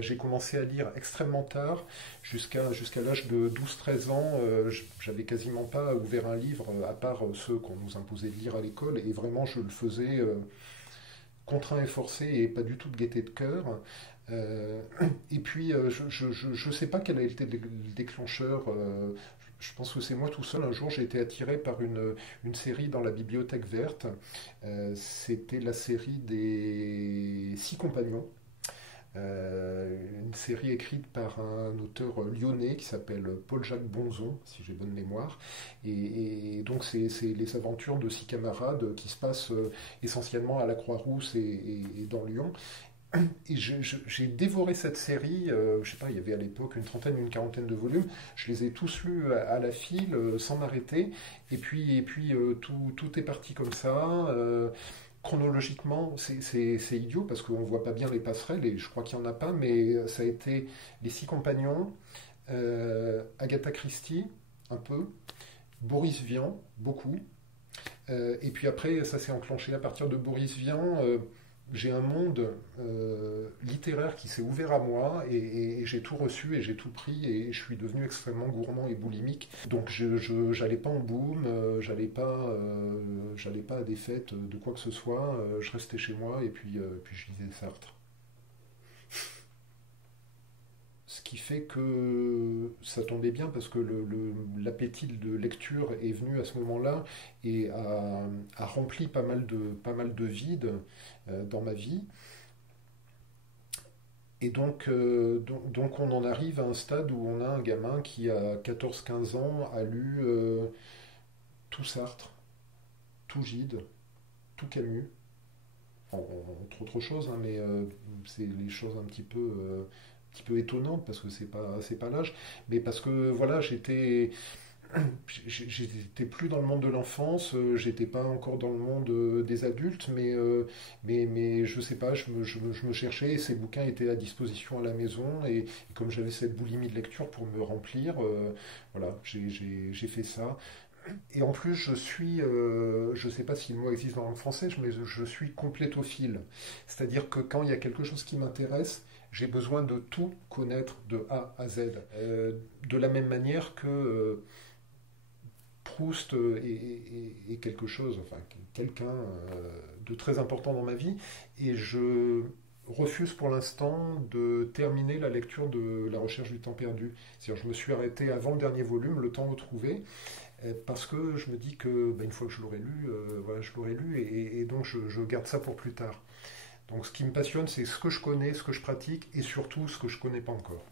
J'ai commencé à lire extrêmement tard, jusqu'à l'âge de 12-13 ans. J'avais quasiment pas ouvert un livre, à part ceux qu'on nous imposait de lire à l'école, et vraiment je le faisais contraint et forcé et pas du tout de gaieté de cœur. Euh, et puis, je sais pas quel a été le déclencheur. Je pense que c'est moi tout seul. Un jour, j'ai été attiré par une série dans la Bibliothèque verte. C'était la série des Six Compagnons. Une série écrite par un auteur lyonnais qui s'appelle Paul-Jacques Bonzon, si j'ai bonne mémoire. Et donc, c'est les aventures de six camarades qui se passent essentiellement à la Croix-Rousse et dans Lyon. Et j'ai dévoré cette série, je sais pas, il y avait à l'époque une trentaine, une quarantaine de volumes. Je les ai tous lus à la file, sans m'arrêter. Et puis tout est parti comme ça. Chronologiquement, c'est idiot parce qu'on voit pas bien les passerelles et je crois qu'il y en a pas, mais ça a été Les Six Compagnons, Agatha Christie, un peu, Boris Vian, beaucoup. Et puis après, ça s'est enclenché à partir de Boris Vian. J'ai un monde littéraire qui s'est ouvert à moi et j'ai tout reçu et j'ai tout pris et je suis devenu extrêmement gourmand et boulimique. Donc j'allais pas en boom, j'allais pas à des fêtes de quoi que ce soit, je restais chez moi et puis je lisais Sartre. Ce qui fait que ça tombait bien parce que l'appétit de lecture est venu à ce moment-là et a rempli pas mal de vides dans ma vie. Et donc on en arrive à un stade où on a un gamin qui a 14-15 ans a lu tout Sartre, tout Gide, tout Camus, entre autres choses, hein, mais c'est les choses un petit peu étonnantes parce que c'est pas l'âge, mais parce que voilà, j'étais plus dans le monde de l'enfance, j'étais pas encore dans le monde des adultes, mais je sais pas, je me cherchais et ces bouquins étaient à disposition à la maison et comme j'avais cette boulimie de lecture pour me remplir, voilà, j'ai fait ça. Et en plus, je sais pas si le mot existe dans le langue française, mais je suis complétophile. C'est-à-dire que quand il y a quelque chose qui m'intéresse, j'ai besoin de tout connaître de A à Z. De la même manière que Proust est quelque chose, enfin quelqu'un de très important dans ma vie, et je refuse pour l'instant de terminer la lecture de La Recherche du temps perdu. C'est-à-dire, je me suis arrêté avant le dernier volume, Le temps retrouvé, parce que je me dis que une fois que je l'aurai lu, voilà, je l'aurai lu, et donc je garde ça pour plus tard. Donc ce qui me passionne, c'est ce que je connais, ce que je pratique, et surtout ce que je connais pas encore.